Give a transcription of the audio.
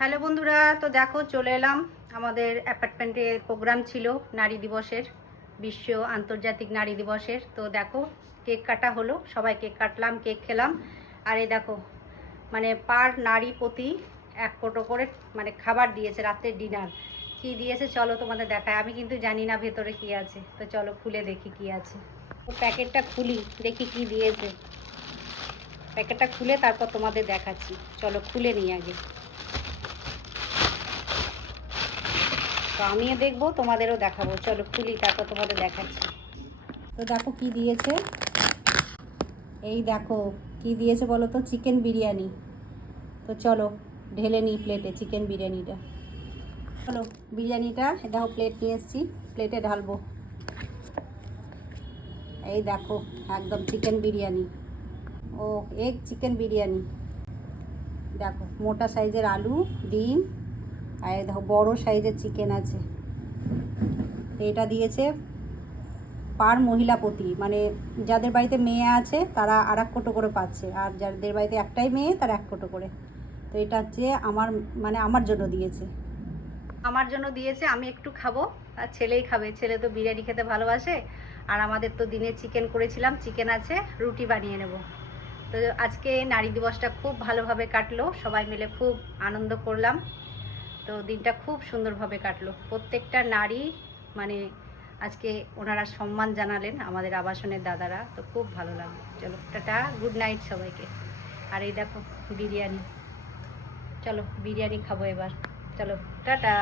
Hello বন্ধুরা, তো দেখো চলে এলাম। আমাদের অ্যাপার্টমেন্টে প্রোগ্রাম ছিল নারী দিবসের, বিশ্ব আন্তর্জাতিক নারী দিবসের। তো দেখো কেক কাটা হলো, সবাই কেক কাটলাম, কেক খেলাম। আর এই দেখো মানে পার নারী প্রতি 1 কোটো করে মানে খাবার দিয়েছে, রাতের ডিনার। কি দিয়েছে চলো তোমাদের দেখায়। আমি কিন্তু জানি না ভেতরে কি আছে, তো চলো খুলে দেখি কি আছে। তো প্যাকেটটা খুলি, দেখি কি দিয়েছে। প্যাকেটটা খুলে তারপর তোমাদের দেখাচ্ছি। চলো খুলে নিই আগে। তো আমিও দেখবো, তোমাদেরও দেখাবো। চলো খুলি, তারপর তোমাদের দেখাচ্ছি। তো দেখো কি দিয়েছে। এই দেখো কি দিয়েছে বলো তো, চিকেন বিরিয়ানি। তো চলো ঢেলে নিই প্লেটে চিকেন বিরিয়ানিটা। চলো বিরিয়ানিটা দেখো প্লেট নিয়ে এসেছি, প্লেটে ঢালবো। এই দেখো একদম চিকেন বিরিয়ানি। ও এগ চিকেন বিরিয়ানি। দেখো মোটা সাইজের আলু, ডিম, আর দেখো বড় সাইজের চিকেন আছে। এটা দিয়েছে পার মহিলা প্রতি, মানে যাদের বাড়িতে মেয়ে আছে তারা আর 1 কোটো করে পাচ্ছে, আর যাদের বাড়িতে একটাই মেয়ে তার 1 কোটো করে। তো এটা হচ্ছে আমার মানে আমার জন্য দিয়েছে, আমার জন্য দিয়েছে। আমি একটু খাবো আর ছেলেই খাবে, ছেলে তো বিরিয়ানি খেতে ভালোবাসে। আর আমাদের তো দিনে চিকেন করেছিলাম, চিকেন আছে, রুটি বানিয়ে নেব। তো আজকে নারী দিবসটা খুব ভালোভাবে কাটলো, সবাই মিলে খুব আনন্দ করলাম। তো দিনটা খুব সুন্দরভাবে কাটলো। প্রত্যেকটা নারী মানে আজকে ওনারা সম্মান জানালেন আমাদের আবাসনের দাদারা, তো খুব ভালো লাগলো। চলো টাটা, গুড নাইট সবাইকে। আর এই দেখো বিরিয়ানি, চলো বিরিয়ানি খাবো এবার। চলো টাটা।